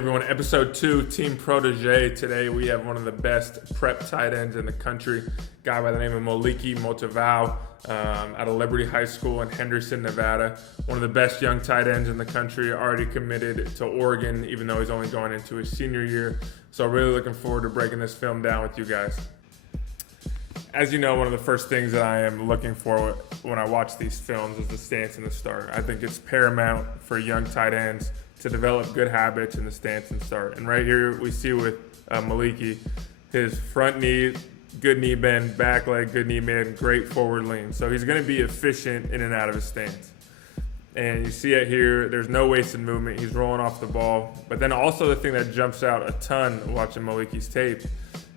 everyone, episode 2, Team Protege. Today we have one of the best prep tight ends in the country, a guy by the name of Moliki Matavao out of Liberty High School in Henderson, Nevada. One of the best young tight ends in the country, already committed to Oregon, even though he's only going into his senior year. So really looking forward to breaking this film down with you guys. As you know, one of the first things that I am looking for when I watch these films is the stance and the start. I think it's paramount for young tight ends to develop good habits in the stance and start. And right here we see with Moliki, his front knee, good knee bend, back leg, good knee bend, great forward lean. So he's going to be efficient in and out of his stance. And you see it here, there's no wasted movement. He's rolling off the ball. But then also the thing that jumps out a ton watching Moliki's tape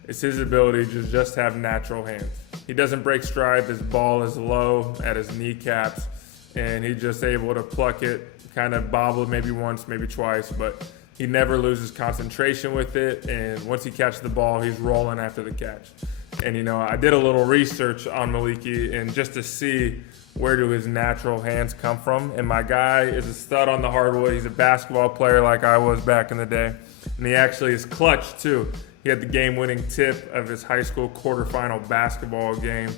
is his ability to just have natural hands. He doesn't break stride. His ball is low at his kneecaps, and he's just able to pluck it, kind of bobble maybe once, maybe twice, but he never loses concentration with it. And once he catches the ball, he's rolling after the catch. And, you know, I did a little research on Moliki and just to see where do his natural hands come from. And my guy is a stud on the hardwood. He's a basketball player like I was back in the day. And he actually is clutch, too. He had the game-winning tip of his high school quarterfinal basketball game.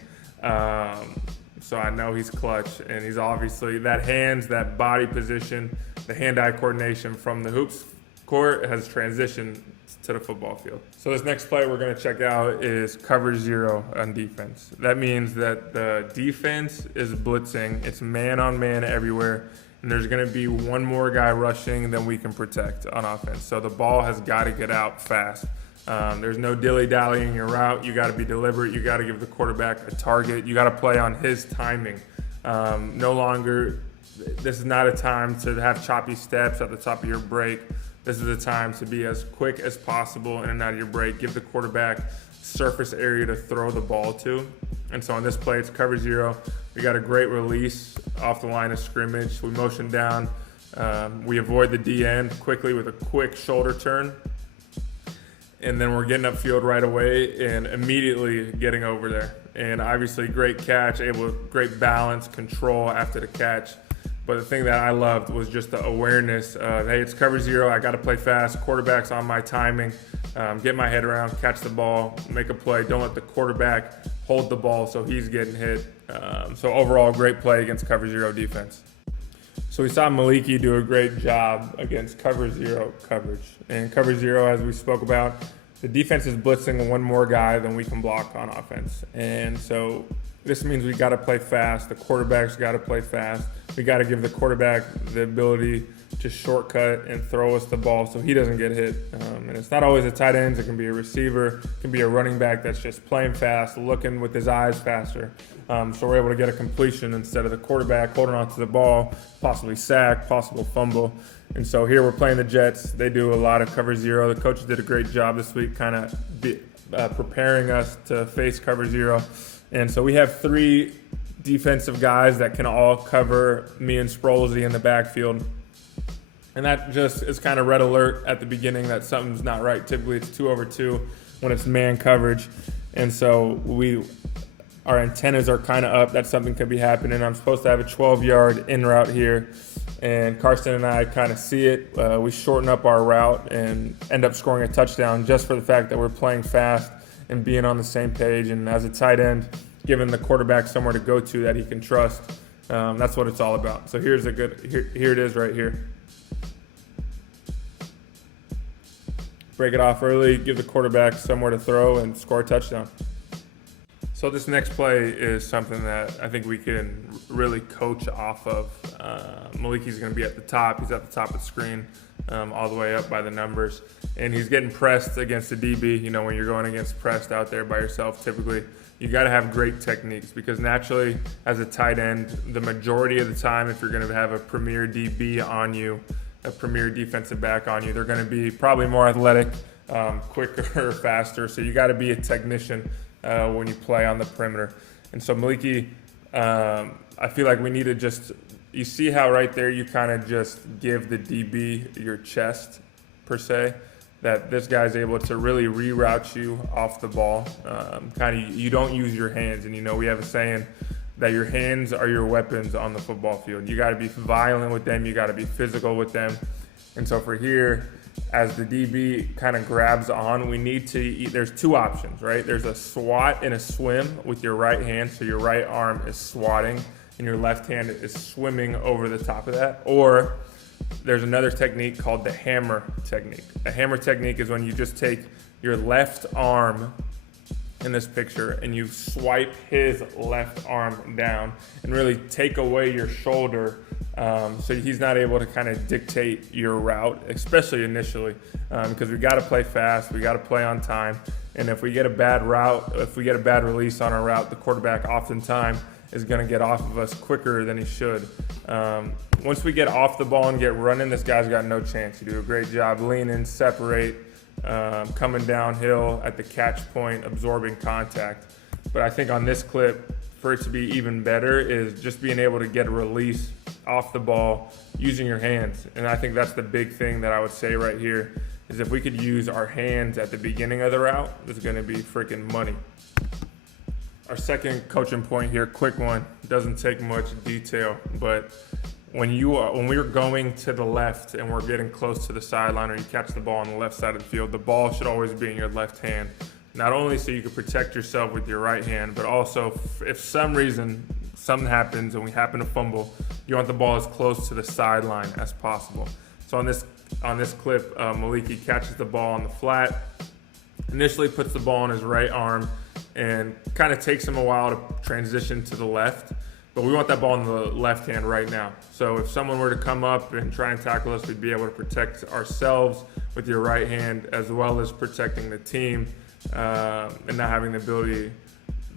So I know he's clutch, and he's obviously, that hands, that body position, the hand-eye coordination from the hoops court has transitioned to the football field. So this next play we're going to check out is cover zero on defense. That means that the defense is blitzing. It's man-on-man everywhere, and there's going to be one more guy rushing than we can protect on offense. So the ball has got to get out fast. There's no dilly-dallying your route. You got to be deliberate. You got to give the quarterback a target. You got to play on his timing. No longer, this is not a time to have choppy steps at the top of your break. This is a time to be as quick as possible in and out of your break. Give the quarterback surface area to throw the ball to. And so on this play, it's cover zero. We got a great release off the line of scrimmage. We motion down. We avoid the D end quickly with a quick shoulder turn. And then we're getting upfield right away and immediately getting over there. And obviously great catch, great balance, control after the catch. But the thing that I loved was just the awareness of, hey, it's cover zero, I gotta play fast, quarterback's on my timing, get my head around, catch the ball, make a play, don't let the quarterback hold the ball so he's getting hit. So overall, great play against cover zero defense. So we saw Moliki do a great job against cover zero coverage. And cover zero, as we spoke about, the defense is blitzing one more guy than we can block on offense. And so this means we got to play fast. The quarterback's got to play fast. We got to give the quarterback the ability to shortcut and throw us the ball so he doesn't get hit. And it's not always a tight end. It can be a receiver. It can be a running back that's just playing fast, looking with his eyes faster. So we're able to get a completion instead of the quarterback holding onto the ball, possibly sack, possible fumble. And so here we're playing the Jets. They do a lot of cover zero. The coaches did a great job this week kind of preparing us to face cover zero. And so we have 3 defensive guys that can all cover me and Sprolzy in the backfield. And that just is kind of red alert at the beginning that something's not right. Typically it's 2 over 2 when it's man coverage. And so our antennas are kind of up that something could be happening. I'm supposed to have a 12-yard in route here. And Karsten and I kind of see it. We shorten up our route and end up scoring a touchdown just for the fact that we're playing fast and being on the same page. And as a tight end, giving the quarterback somewhere to go to that he can trust. That's what it's all about. So here it is right here. Break it off early, give the quarterback somewhere to throw, and score a touchdown. So this next play is something that I think we can really coach off of. Moliki's going to be at the top. He's at the top of the screen, all the way up by the numbers. And he's getting pressed against the DB. You know, when you're going against pressed out there by yourself, typically, you got to have great techniques because naturally, as a tight end, the majority of the time, if you're going to have a premier DB on you, a premier defensive back on you, they're going to be probably more athletic, quicker, faster. So you got to be a technician when you play on the perimeter. And so Moliki, I feel like we need to just, you see how right there you kind of just give the DB your chest per se, that this guy's able to really reroute you off the ball. You don't use your hands. And you know, we have a saying that your hands are your weapons on the football field. You got to be violent with them. You got to be physical with them. And so for here, as the DB kind of grabs on, we need to, there's two options, right? There's a swat and a swim with your right hand. So your right arm is swatting and your left hand is swimming over the top of that. Or there's another technique called the hammer technique. A hammer technique is when you just take your left arm in this picture and you swipe his left arm down and really take away your shoulder, so he's not able to kind of dictate your route, especially initially, because we got to play fast, we got to play on time, and if we get a bad route, if we get a bad release on our route, the quarterback oftentimes is going to get off of us quicker than he should. Once we get off the ball and get running, this guy's got no chance. You do a great job, lean in, separate, coming downhill at the catch point, absorbing contact. But I think on this clip, for it to be even better is just being able to get a release off the ball using your hands. And I think that's the big thing that I would say right here is if we could use our hands at the beginning of the route, it's going to be freaking money. Our second coaching point here, quick one, doesn't take much detail, but when we're going to the left and we're getting close to the sideline or you catch the ball on the left side of the field, the ball should always be in your left hand. Not only so you can protect yourself with your right hand, but also if some reason something happens and we happen to fumble, you want the ball as close to the sideline as possible. So on this clip, Moliki catches the ball on the flat, initially puts the ball on his right arm, and kind of takes him a while to transition to the left. But we want that ball in the left hand right now. So if someone were to come up and try and tackle us, we'd be able to protect ourselves with your right hand as well as protecting the team, and not having the ability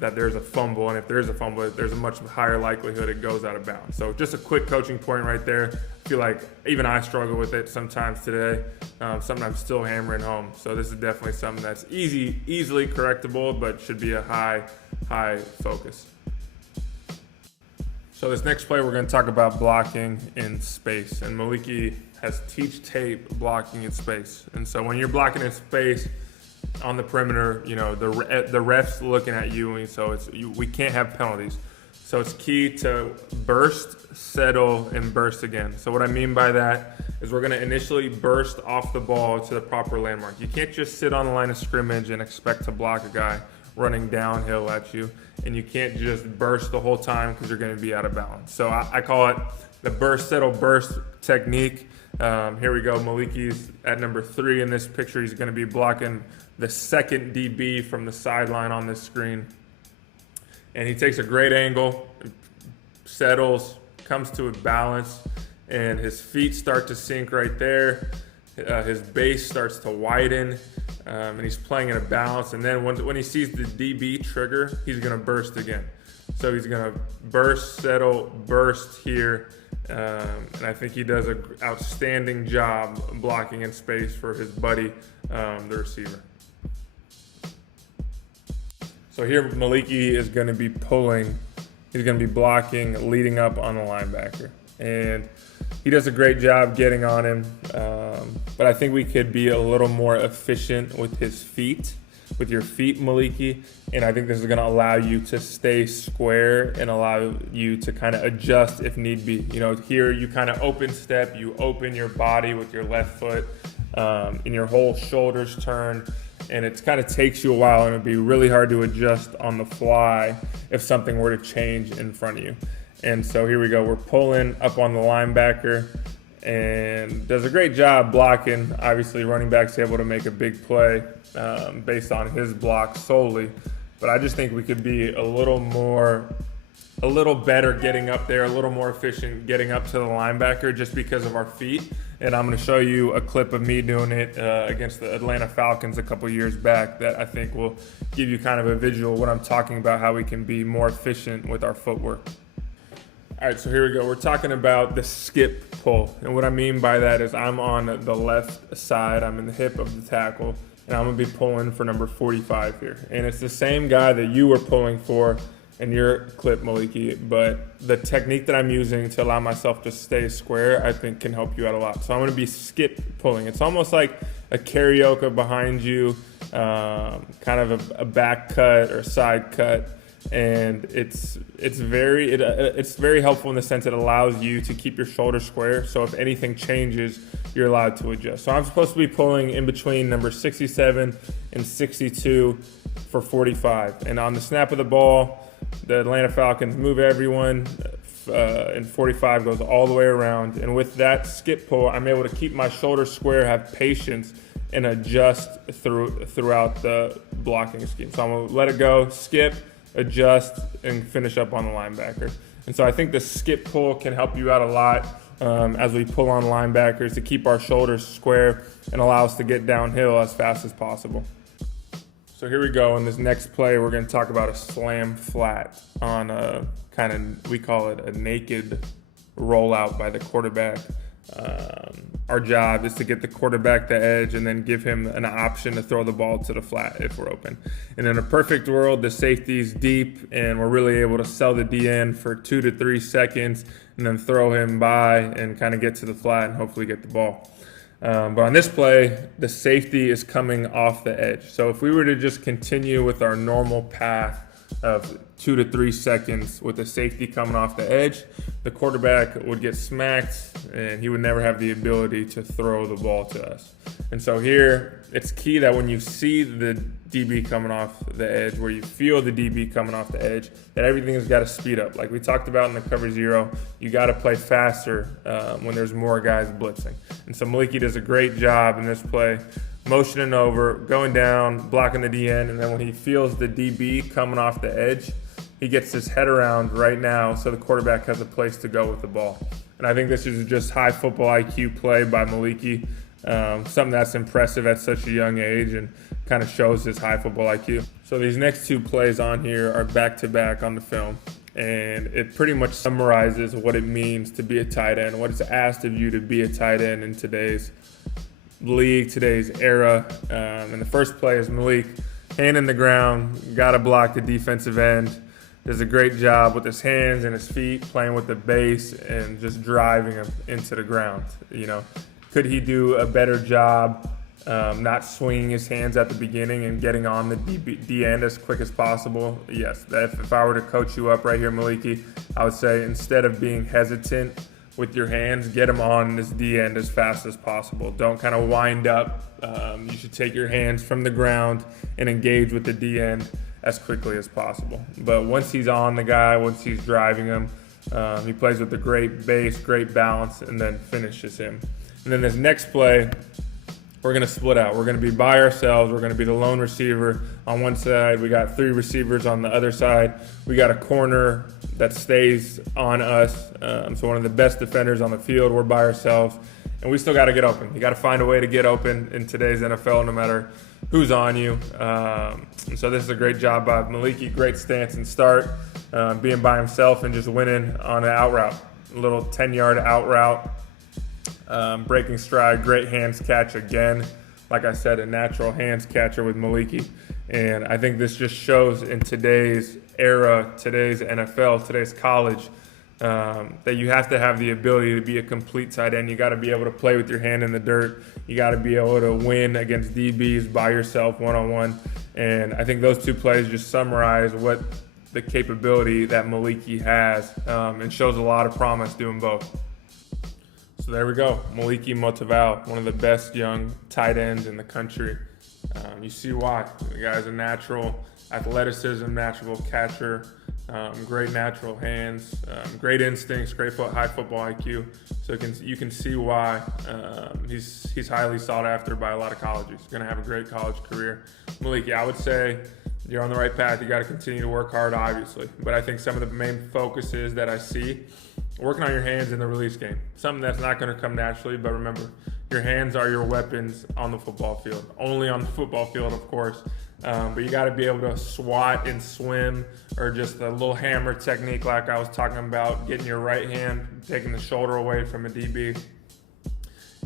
that there's a fumble. And if there is a fumble, there's a much higher likelihood it goes out of bounds. So just a quick coaching point right there. I feel like even I struggle with it sometimes today. Sometimes still hammering home. So this is definitely something that's easily correctable, but should be a high focus. So this next play, we're going to talk about blocking in space. And Moliki has teach tape blocking in space. And so when you're blocking in space on the perimeter, you know, the ref's looking at you, and so we can't have penalties. So it's key to burst, settle, and burst again. So what I mean by that is we're going to initially burst off the ball to the proper landmark. You can't just sit on the line of scrimmage and expect to block a guy running downhill at you, and you can't just burst the whole time because you're going to be out of balance. So I call it the burst, settle, burst technique. Here we go. Moliki's at number 3 in this picture. He's going to be blocking the second DB from the sideline on this screen. And he takes a great angle, settles, comes to a balance, and his feet start to sink right there. His base starts to widen, and he's playing in a balance. And then when he sees the DB trigger, he's going to burst again. So he's going to burst, settle, burst here. And I think he does an outstanding job blocking in space for his buddy, the receiver. So here Moliki is going to be pulling. He's going to be blocking, leading up on the linebacker. And he does a great job getting on him. But I think we could be a little more efficient with his feet, with your feet, Moliki. And I think this is going to allow you to stay square and allow you to kind of adjust if need be. You know, here you kind of open step, you open your body with your left foot, and your whole shoulders turn. And it kind of takes you a while, and it'd be really hard to adjust on the fly if something were to change in front of you. And so here we go. We're pulling up on the linebacker and does a great job blocking. Obviously, running back's able to make a big play based on his block solely. But I just think we could be a little better getting up there, a little more efficient getting up to the linebacker just because of our feet. And I'm going to show you a clip of me doing it against the Atlanta Falcons a couple years back that I think will give you kind of a visual of what I'm talking about, how we can be more efficient with our footwork. All right, so here we go. We're talking about the skip pull. And what I mean by that is I'm on the left side. I'm in the hip of the tackle, and I'm going to be pulling for number 45 here. And it's the same guy that you were pulling for in your clip, Moliki, but the technique that I'm using to allow myself to stay square, I think can help you out a lot. So I'm going to be skip pulling. It's almost like a karaoke behind you, kind of a back cut or side cut. And it's very helpful in the sense it allows you to keep your shoulders square. So if anything changes, you're allowed to adjust. So I'm supposed to be pulling in between number 67 and 62 for 45. And on the snap of the ball, the Atlanta Falcons move everyone, and 45 goes all the way around. And with that skip pull, I'm able to keep my shoulders square, have patience, and adjust throughout the blocking scheme. So I'm going to let it go, skip, adjust, and finish up on the linebacker. And so I think the skip pull can help you out a lot as we pull on linebackers to keep our shoulders square and allow us to get downhill as fast as possible. So here we go. In this next play, we're going to talk about a slam flat on a kind of, we call it a naked rollout by the quarterback. Our job is to get the quarterback the edge and then give him an option to throw the ball to the flat if we're open. And in a perfect world, the safety's deep and we're really able to sell the DN for 2 to 3 seconds and then throw him by and kind of get to the flat and hopefully get the ball. But on this play, the safety is coming off the edge. So if we were to just continue with our normal path of 2 to 3 seconds with the safety coming off the edge, the quarterback would get smacked and he would never have the ability to throw the ball to us. And so here, it's key that when you see the DB coming off the edge, where you feel the DB coming off the edge, that everything has got to speed up. Like we talked about in the cover zero, you got to play faster when there's more guys blitzing. And so Moliki does a great job in this play, motioning over, going down, blocking the DN, and then when he feels the DB coming off the edge, he gets his head around right now so the quarterback has a place to go with the ball. And I think this is just high football IQ play by Moliki, something that's impressive at such a young age and kind of shows his high football IQ. So these next 2 plays on here are back-to-back on the film, and it pretty much summarizes what it means to be a tight end, what it's asked of you to be a tight end in today's league, today's era. And the first play is Malik, hand in the ground, got to block the defensive end. Does a great job with his hands and his feet, playing with the base and just driving him into the ground. You know, could he do a better job not swinging his hands at the beginning and getting on the D end as quick as possible? Yes. If I were to coach you up right here, Moliki, I would say instead of being hesitant with your hands, get them on this D end as fast as possible. Don't kind of wind up. You should take your hands from the ground and engage with the D end as quickly as possible. But once he's on the guy, once he's driving him, he plays with a great base, great balance, and then finishes him. And then this next play, we're going to split out. We're going to be by ourselves. We're going to be the lone receiver on one side. We got 3 receivers on the other side. We got a corner that stays on us. So one of the best defenders on the field. We're by ourselves. And we still got to get open. You got to find a way to get open in today's NFL, no matter who's on you. And so this is a great job by Moliki. Great stance and start, being by himself and just winning on an out route. A little 10-yard out route. Breaking stride, great hands catch again. Like I said, a natural hands catcher with Moliki. And I think this just shows in today's era, today's NFL, today's college, that you have to have the ability to be a complete tight end. You got to be able to play with your hand in the dirt. You got to be able to win against DBs by yourself one-on-one. And I think those 2 plays just summarize what the capability that Moliki has, and shows a lot of promise doing both. So there we go, Moliki Matavao, one of the best young tight ends in the country. You see why. The guy's a natural athleticism, natural catcher, great natural hands, great instincts, great high football IQ. So you can see why he's highly sought after by a lot of colleges. He's going to have a great college career. Moliki, I would say you're on the right path. You got to continue to work hard, obviously. But I think some of the main focuses that I see, working on your hands in the release game. Something that's not going to come naturally, but remember, your hands are your weapons on the football field. Only on the football field, of course. But you got to be able to swat and swim, or just a little hammer technique like I was talking about, getting your right hand, taking the shoulder away from a DB.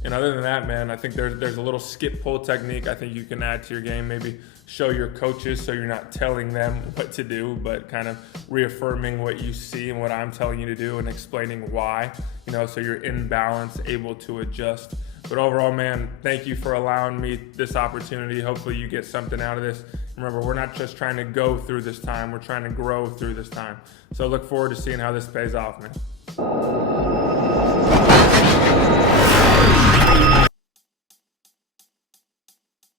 And other than that, man, I think there's a little skip pull technique I think you can add to your game. Maybe show your coaches so you're not telling them what to do, but kind of reaffirming what you see and what I'm telling you to do and explaining why, so you're in balance, able to adjust. But overall, man, thank you for allowing me this opportunity. Hopefully you get something out of this. Remember, we're not just trying to go through this time. We're trying to grow through this time. So look forward to seeing how this pays off, man.